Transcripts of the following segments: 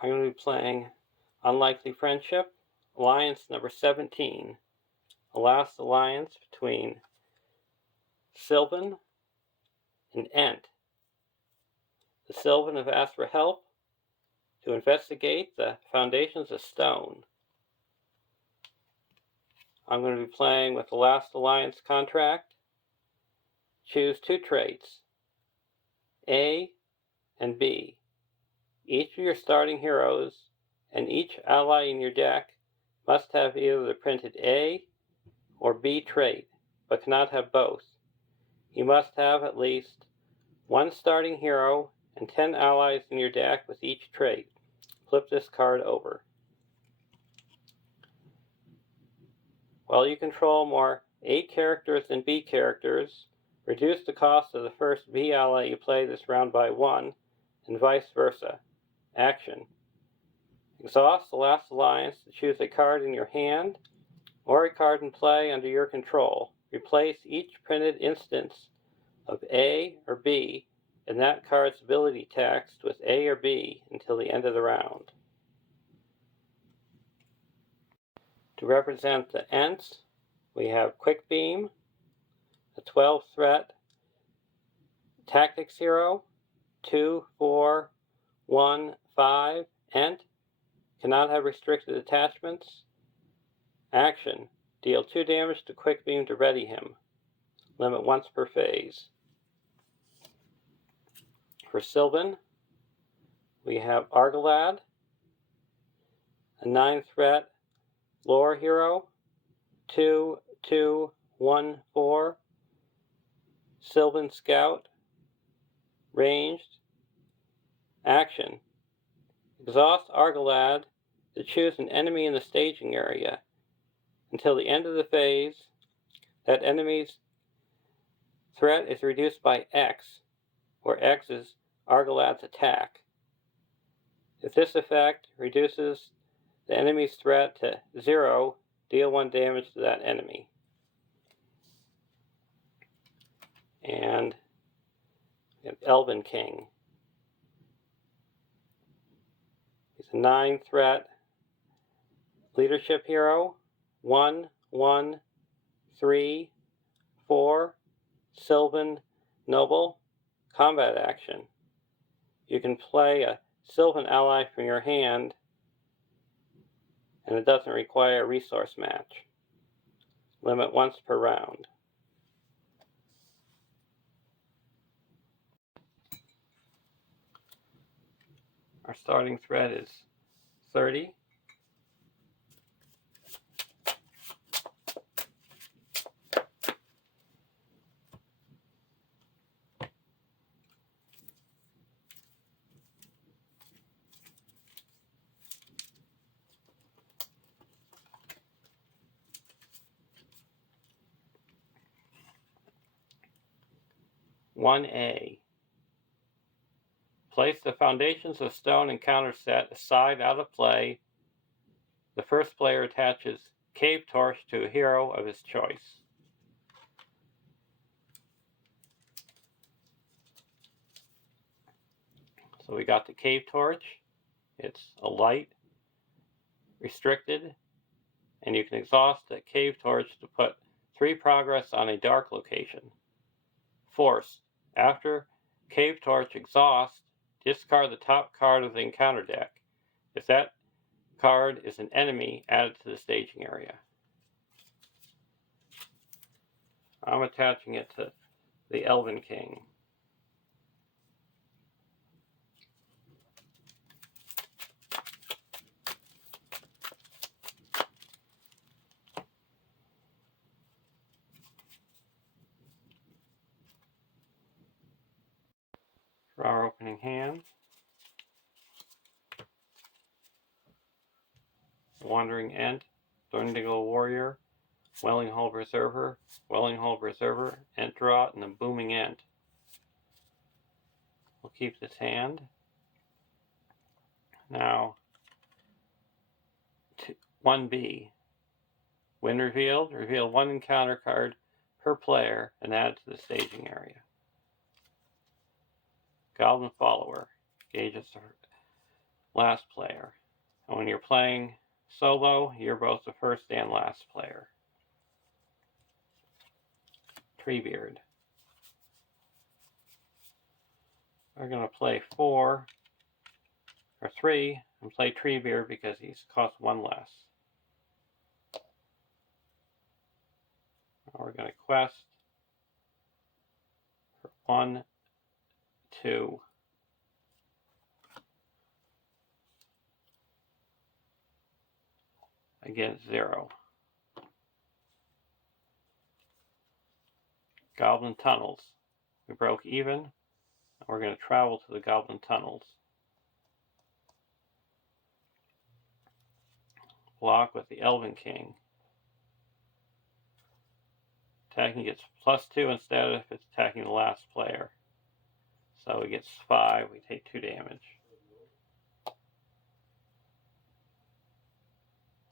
I'm going to be playing Unlikely Friendship, Alliance number 17. A last alliance between Sylvan and Ent. The Sylvan have asked for help to investigate the foundations of stone. I'm going to be playing with the last alliance contract. Choose two traits, A and B. Each of your starting heroes and each ally in your deck must have either the printed A or B trait, but cannot have both. You must have at least one starting hero and 10 allies in your deck with each trait. Flip this card over. While you control more A characters than B characters, reduce the cost of the first B ally you play this round by 1, and vice versa. Action. Exhaust the last alliance to choose a card in your hand or a card in play under your control. Replace each printed instance of A or B in that card's ability text with A or B until the end of the round. To represent the Ents, we have Quick Beam, a 12 threat tactics hero, 2, 4, 1, 5, Ent, cannot have restricted attachments. Action, deal 2 damage to Quick Beam to ready him. Limit once per phase. For Sylvan, we have Argalad, a 9 threat lore hero, 2, 2, 1, 4, Sylvan Scout, ranged. Action, exhaust Argalad to choose an enemy in the staging area. Until the end of the phase, that enemy's threat is reduced by X, where X is Argalad's attack. If this effect reduces the enemy's threat to 0, deal 1 damage to that enemy. And we have Elven King. He's a 9 threat leadership hero, 1, 1, 3, 4, Sylvan Noble, combat action. You can play a Sylvan ally from your hand, and it doesn't require a resource match. Limit once per round. Our starting threat is 30. One A. Place the Foundations of Stone encounter set aside out of play. The first player attaches Cave Torch to a hero of his choice. So we got the Cave Torch. It's a light, restricted, and you can exhaust the Cave Torch to put 3 progress on a dark location. Force. After Cave Torch exhaust, discard the top card of the encounter deck. If that card is an enemy, add it to the staging area. I'm attaching it to the Elven King. For our opening hand, Wandering Ent, Thorndiggle Warrior, Wellinghold Preserver, Ent Draw, and the Booming Ent. We'll keep this hand. Now, 1B. When revealed, reveal 1 encounter card per player and add to the staging area. Goblin Follower. Gauges last player. And when you're playing solo, you're both the first and last player. Treebeard. We're going to play 4 or 3 and play Treebeard because he's cost 1 less. Now we're going to quest for 1, 2. Against 0. Goblin Tunnels. We broke even, and we're going to travel to the Goblin Tunnels. Block with the Elven King. Attacking gets +2 instead if it's attacking the last player. So he gets 5, we take 2 damage.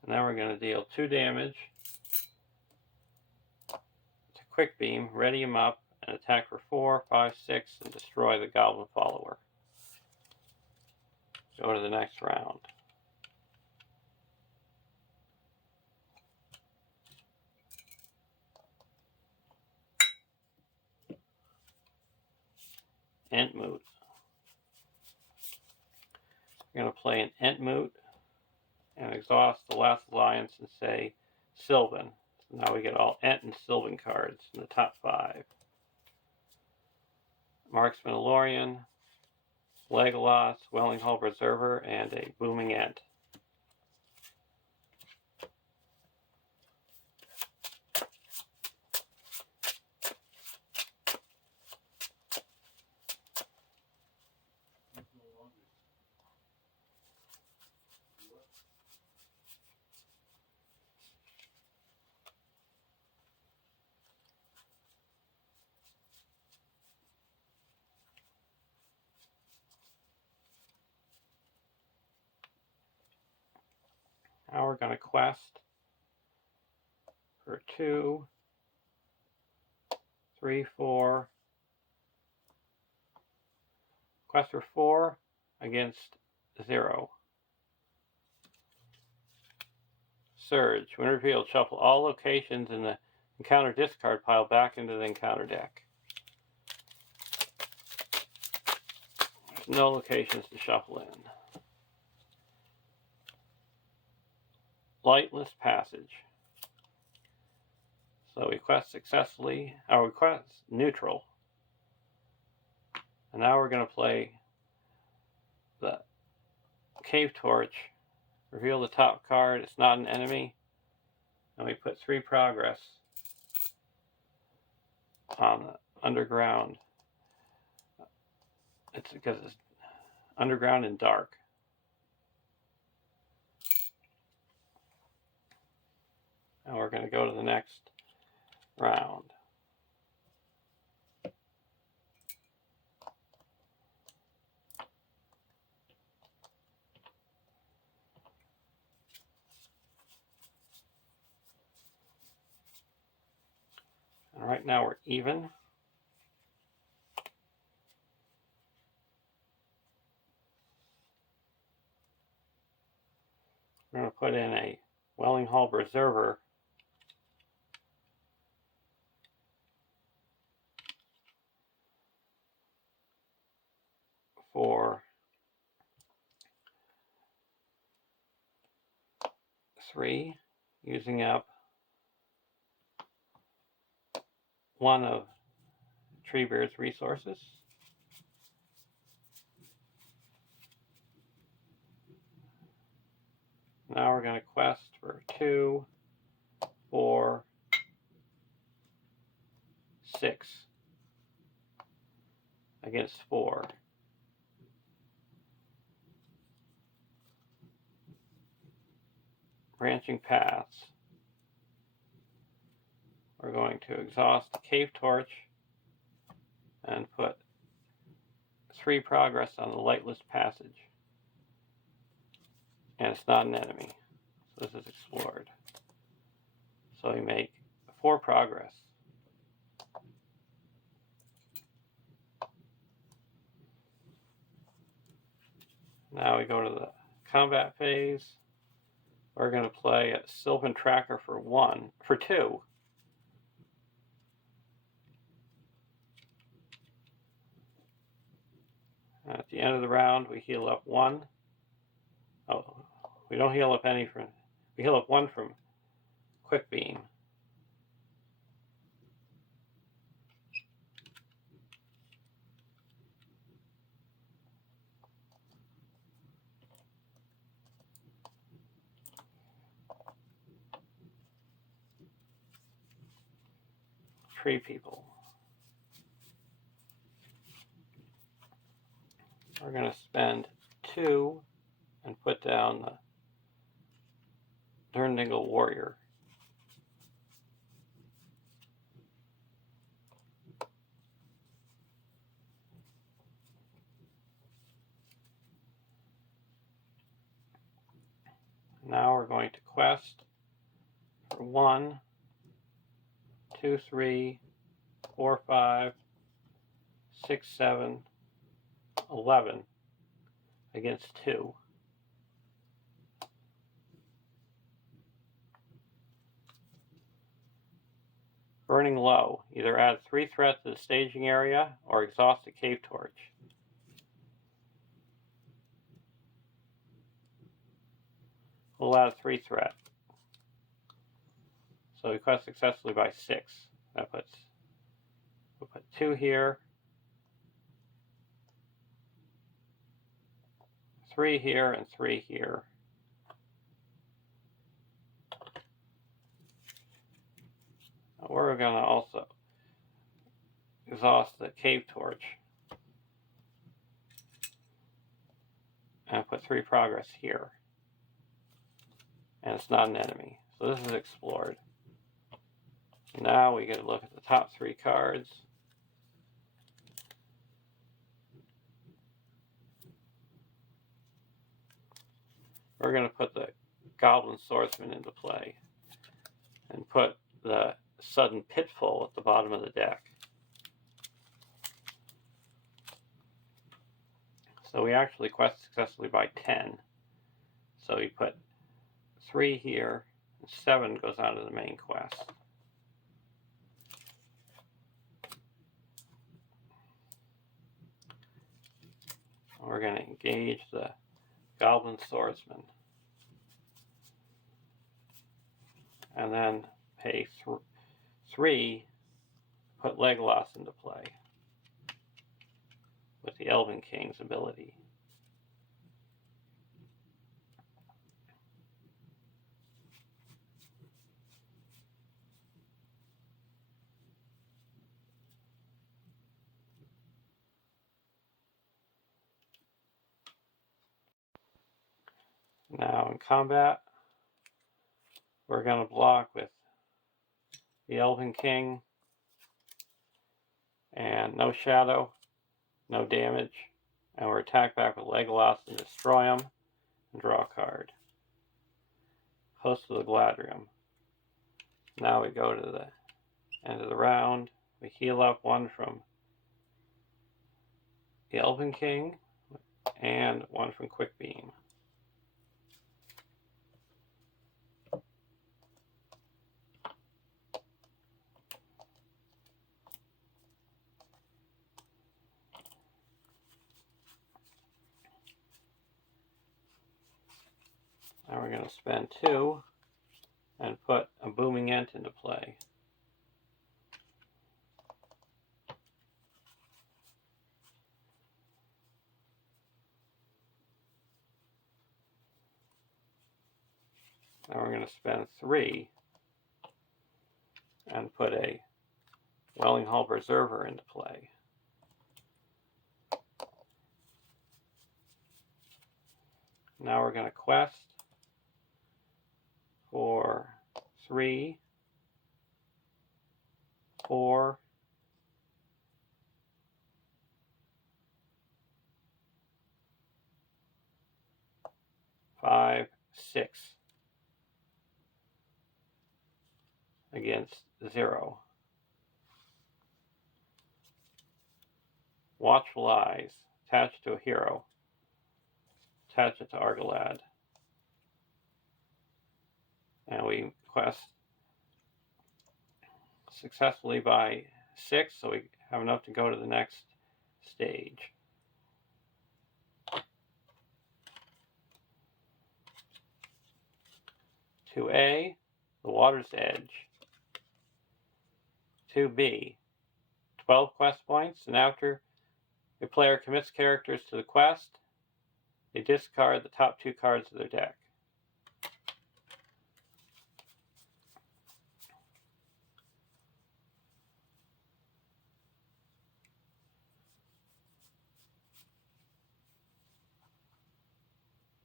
And then we're going to deal 2 damage to Quick Beam, ready him up, and attack for 4, 5, 6, and destroy the Goblin Follower. Go to the next round. Entmoot. We're going to play an Entmoot and exhaust the last alliance and say Sylvan. So now we get all Ent and Sylvan cards in the top 5. Marksman Lorien, Legolas, Welling Hall Preserver, and a Booming Ent. Now we're going to quest for 2, 3, 4. Quest for 4 against 0. Surge. When revealed, shuffle all locations in the encounter discard pile back into the encounter deck. There's no locations to shuffle in. Lightless Passage. So we quest successfully. We quest neutral. And now we're going to play the Cave Torch. Reveal the top card. It's not an enemy. And we put 3 progress on the underground. It's because it's underground and dark. And we're going to go to the next round. And right now we're even. We're going to put in a Welling Hall Preserver for 3, using up 1 of Treebeard's resources. Now we're going to quest for 2, 4, 6 against 4. Branching Paths. We're going to exhaust the Cave Torch and put 3 progress on the Lightless Passage. And it's not an enemy. So this is explored. So we make 4 progress. Now we go to the combat phase. We're going to play a Sylvan Tracker for 2. At the end of the round, we heal up 1. Oh, we don't heal up any from. We heal up 1 from Quick Beam. Tree People. We're going to spend 2 and put down the Durndingle Warrior. Now we're going to quest for 1, 2, 3, 4, 5, 6, 7, 11 against 2. Burning Low. Either add 3 threat to the staging area or exhaust a cave torch. We'll add 3 threat. So we quest successfully by 6. That puts, we'll put 2 here, 3 here, and 3 here. We're going to also exhaust the cave torch and put 3 progress here. And it's not an enemy. So this is explored. Now we get a look at the top 3 cards. We're going to put the Goblin Swordsman into play and put the Sudden Pitfall at the bottom of the deck. So we actually quest successfully by 10. So we put 3 here, and 7 goes on to the main quest. We're going to engage the Goblin Swordsman. And then pay 3, put Legolas into play with the Elven King's ability. Now in combat, we're going to block with the Elven King and no shadow, no damage, and we're attacked back with Legolas and destroy him and draw a card. Host of the Galadriel. Now we go to the end of the round. We heal up 1 from the Elven King and 1 from Quick Beam. Now we're going to spend 2 and put a Booming Ent into play. Now we're going to spend 3 and put a Welling Hall Preserver into play. Now we're going to quest for 3, 4, 5, 6 against 0. Watchful Eyes attached to a hero. attach it to Argalad. And we quest successfully by 6, so we have enough to go to the next stage. To A, the Water's Edge. 2B, 12 quest points, and after a player commits characters to the quest, they discard the top 2 cards of their deck.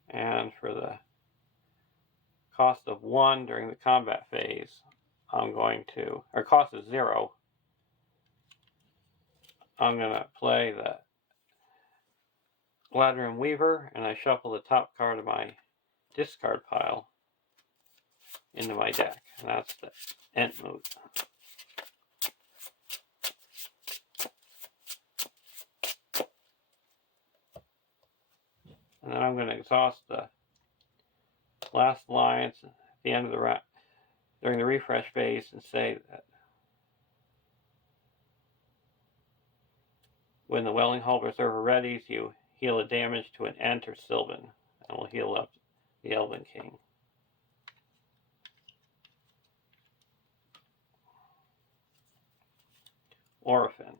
And for the cost of 1 during the combat phase, I'm going to, or cost is 0, I'm going to play the Gladrim Weaver, and I shuffle the top card of my discard pile into my deck, and that's the Entmoot. And then I'm going to exhaust the last lines at the end of the during the refresh phase and say that when the Welling Hull Berserker readies, you heal a damage to an Ent or Sylvan, and will heal up the Elven King. Orphan.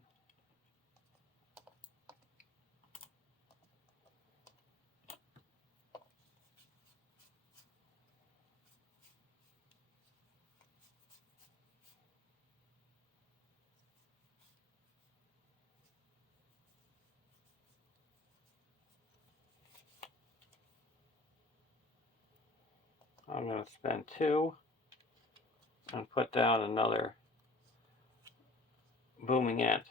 I'm going to spend 2 and put down another Booming Ent.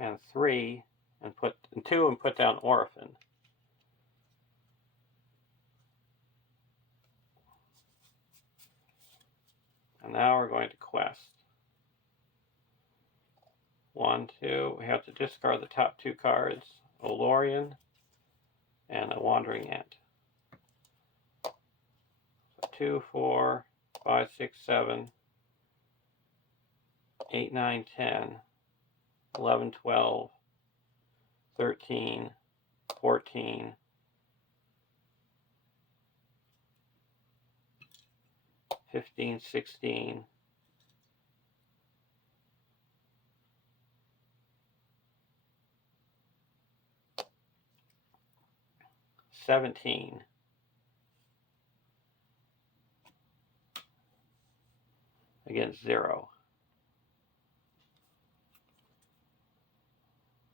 And 2 and put down Orphan. And now we're going to quest. 1, 2, we have to discard the top 2 cards, Olorian and a Wandering Ent. So 2, 4, 5, 6, 7, 8, 9, 10, 11, 12, 13, 14, 15, 16, 17, against 0.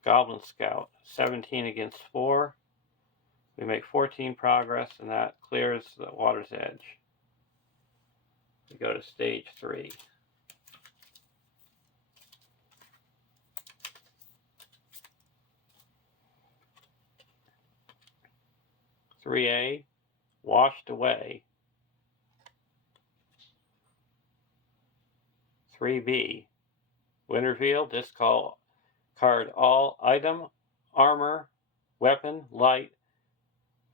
Goblin Scout, 17 against 4. We make 14 progress, and that clears the Water's Edge. We go to stage 3. (3A), Washed Away. 3B, Winterfield, discard all item, armor, weapon, light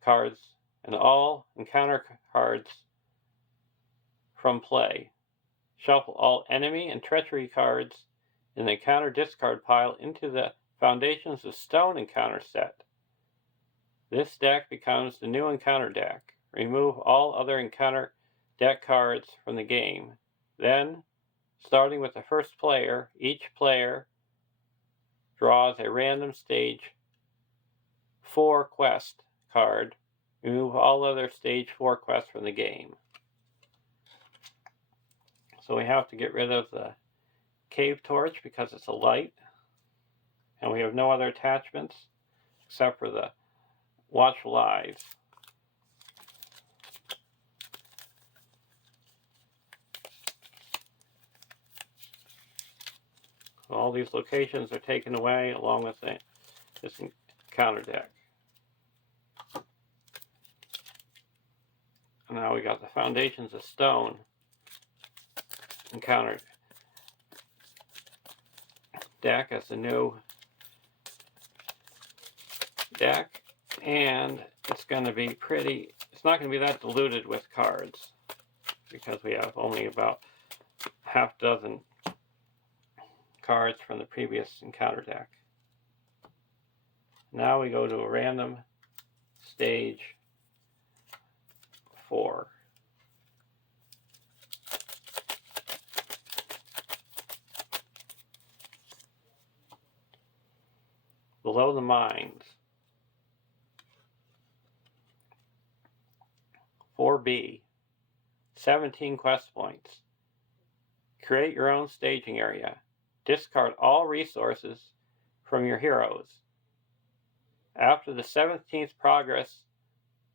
cards, and all encounter cards from play. Shuffle all enemy and treachery cards in the encounter discard pile into the Foundations of Stone encounter set. This deck becomes the new encounter deck. Remove all other encounter deck cards from the game. Then, starting with the first player, each player draws a random stage 4 quest card. Remove all other stage 4 quests from the game. So we have to get rid of the Cave Torch because it's a light, and we have no other attachments except for the Watchful Eyes. So all these locations are taken away along with this encounter deck. And Now we got the Foundations of Stone encountered deck as a new deck, and it's going to be it's not going to be that diluted with cards because we have only about half dozen cards from the previous encounter deck. Now we go to a random stage 4. Below the Mines. 4B. 17 quest points. Create your own staging area. Discard all resources from your heroes. After the 17th progress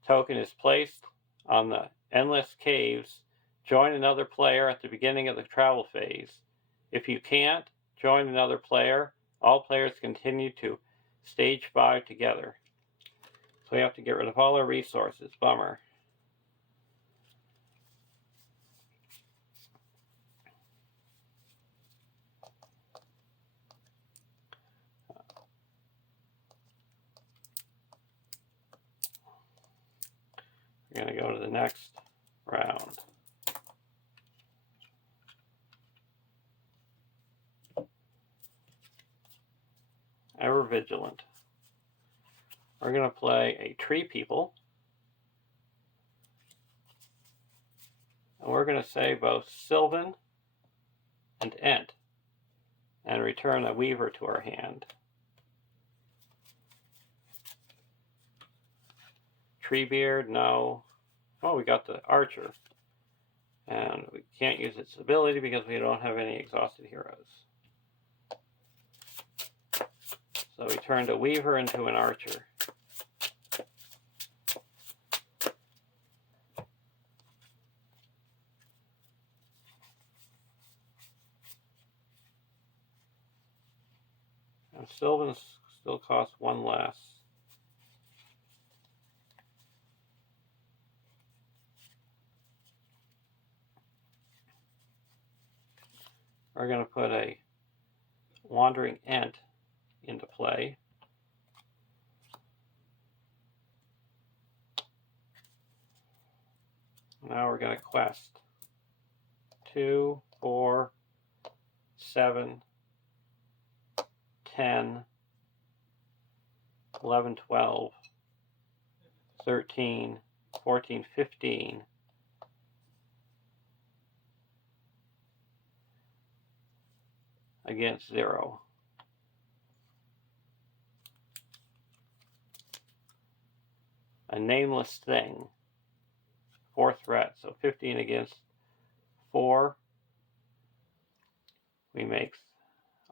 token is placed on the Endless Caves, join another player at the beginning of the travel phase. If you can't join another player, all players continue to Stage 5 together. So we have to get rid of all our resources. Bummer. We're going to go to the next round. Ever Vigilant. We're going to play a Tree People. And we're going to say both Sylvan and Ent and return a Weaver to our hand. Treebeard, no. Oh, we got the Archer. And we can't use its ability because we don't have any exhausted heroes. So we turned a Weaver into an Archer. And Sylvan still costs 1 less. We're going to put a Wandering Ent into play. Now we're going to quest 2, 4, 7, 10, 11, 12, 13, 14, 15. Against 0. A Nameless Thing. 4 threat, so 15 against 4. We make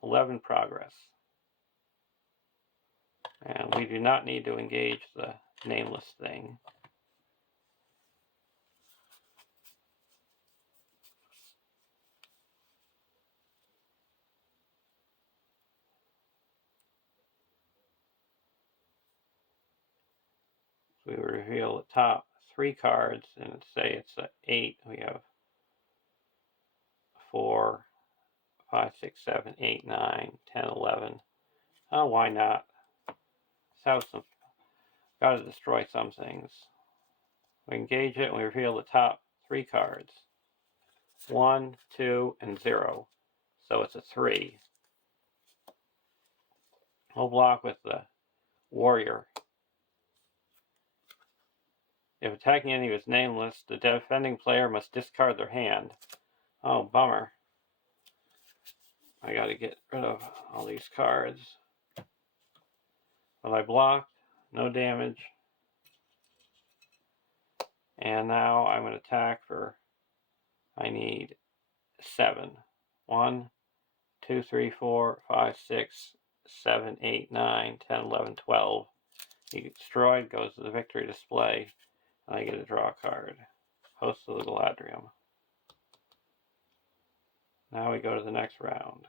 11 progress. And we do not need to engage the Nameless Thing. So we reveal the top 3 cards, and say it's an 8. We have 4, 5, 6, 7, 8, 9, 10, 11. Oh, why not? Let's have some. Gotta destroy some things. We engage it and we reveal the top 3 cards. 1, 2, and 0. So it's a 3. We'll block with the Warrior. If attacking any of his nameless, the defending player must discard their hand. Oh, bummer. I gotta get rid of all these cards. But I blocked, no damage. And now I'm going to attack for, I need 7. 1, 2, 3, 4, 5, 6, 7, 8, 9, 10, 11, 12. He gets destroyed, goes to the victory display, and I get to draw a card. Host of the Galadriel. Now we go to the next round.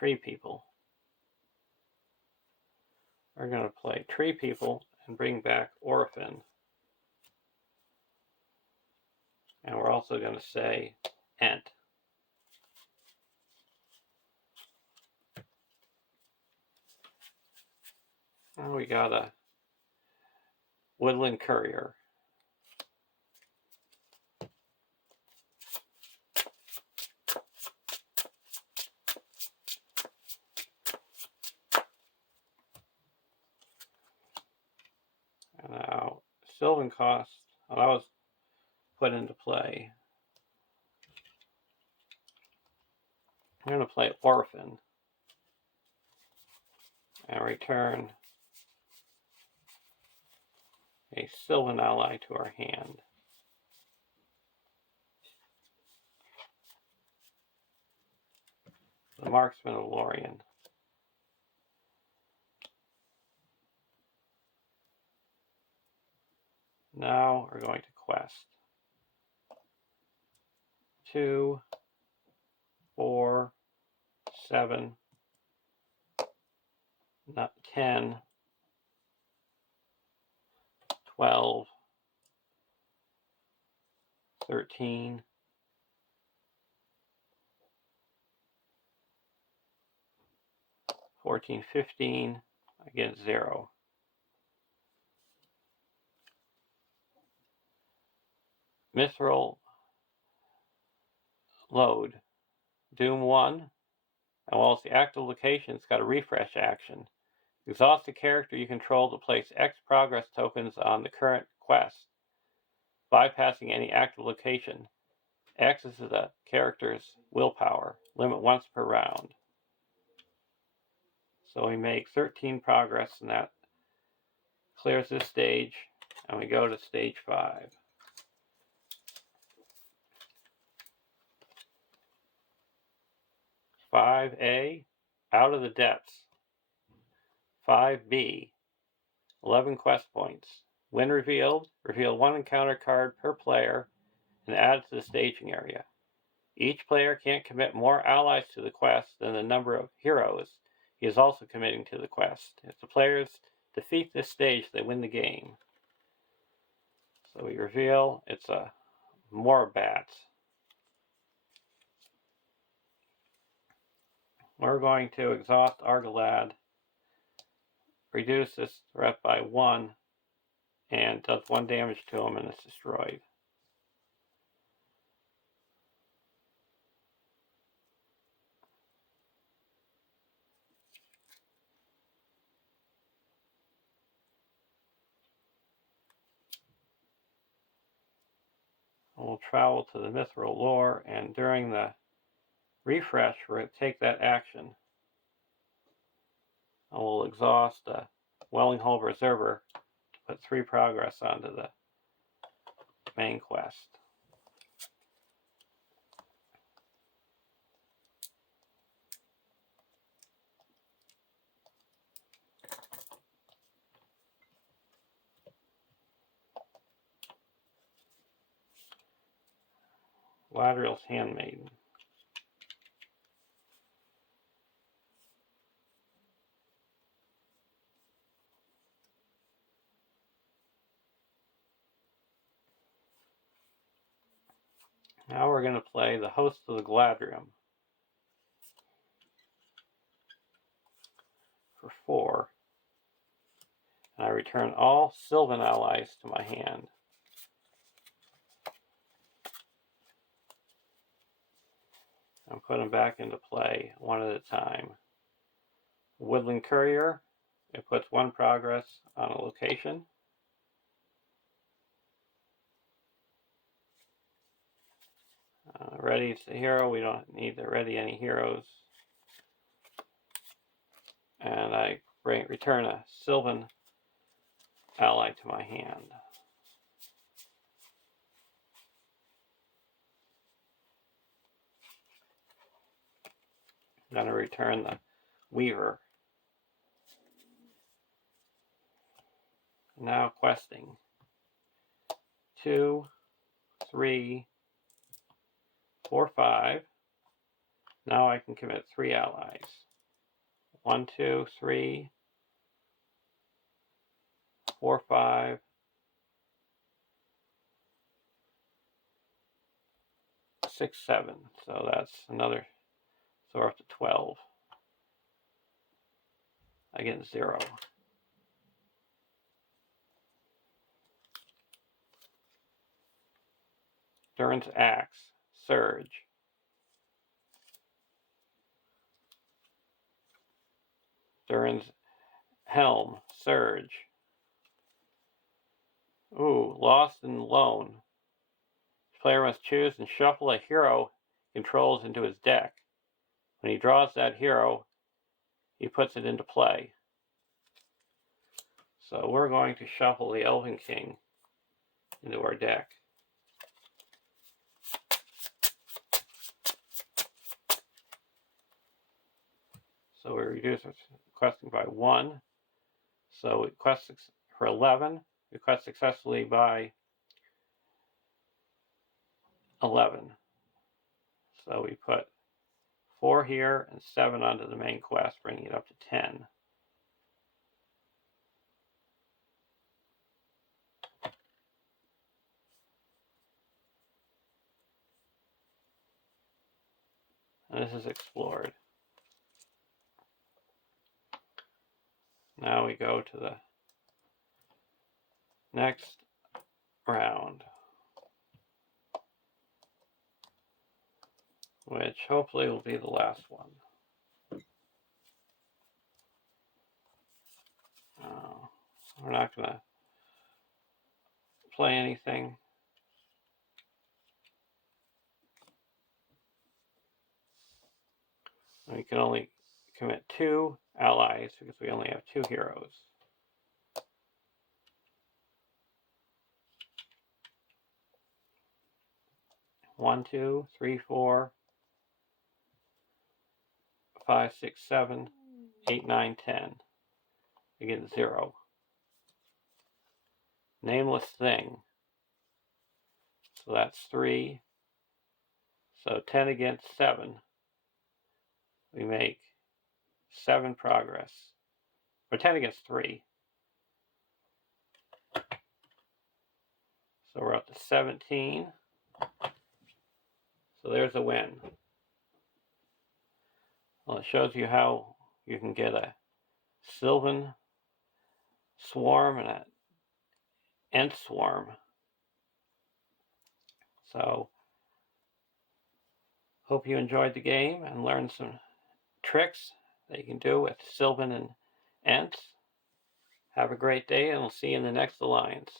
Tree People. We're going to play Tree People and bring back Orphan. And we're also going to say Ent. And we got a Woodland Courier. And now Sylvan Cost, that was put into play. I'm going to play Orphan and return a Sylvan ally to our hand. The Marksman of Lorien. Now we're going to quest. 2, 4, 7, 10, 12, 13, 14, 15, against 0. Mithril load. Doom 1, and while it's the active location, it's got a refresh action. Exhaust the character you control to place X progress tokens on the current quest, bypassing any active location. X is the character's willpower, limit once per round. So we make 13 progress, and that clears this stage, and we go to stage 5. "5A, Out of the Depths." 5B, 11 quest points. When revealed, reveal 1 encounter card per player and add it to the staging area. Each player can't commit more allies to the quest than the number of heroes he is also committing to the quest. If the players defeat this stage, they win the game. So we reveal it's a Morbat. We're going to exhaust Argalad, reduce this threat by 1, and does 1 damage to him, and it's destroyed. We'll travel to the Mithril Lore, and during the refresh, we're going to take that action. And we'll exhaust the Wellinghold Reserver to put 3 progress onto the main quest. Ladriel's Handmaiden. Now we're going to play the Host of the Gladrium for 4. And I return all Sylvan allies to my hand. And put them back into play one at a time. Woodland Courier, it puts 1 progress on a location. Ready is the hero. We don't need to ready any heroes. And I return a Sylvan ally to my hand. I'm going to return the Weaver. Now questing. 2, 3, 4, 5. Now I can commit 3 allies. 1, 2, 3, 4, 5, 6, 7. So that's another, so we're up to 12. I get 0. Durin's axe, surge. Durin's helm, surge. Ooh, lost and lone. The player must choose and shuffle a hero he controls into his deck. When he draws that hero, he puts it into play. So we're going to shuffle the Elven King into our deck. So we reduce our questing by 1. So we quest for 11. We quest successfully by 11. So we put 4 here and 7 onto the main quest, bringing it up to 10. And this is explored. Now we go to the next round, which hopefully will be the last one. We're not going to play anything. We can only commit 2 allies because we only have 2 heroes. One, 2, 3, 4, 5, 6, 7, 8, 9, 10. Again, 0. Nameless thing. So that's 3. So 10 against 7. We make 7 progress. Or 10 against 3. So we're up to 17. So there's a win. Well, it shows you how you can get a Sylvan Swarm and an Ent Swarm. So, hope you enjoyed the game and learned some tricks that you can do with Sylvan and Ents. Have a great day, and we'll see you in the next Alliance.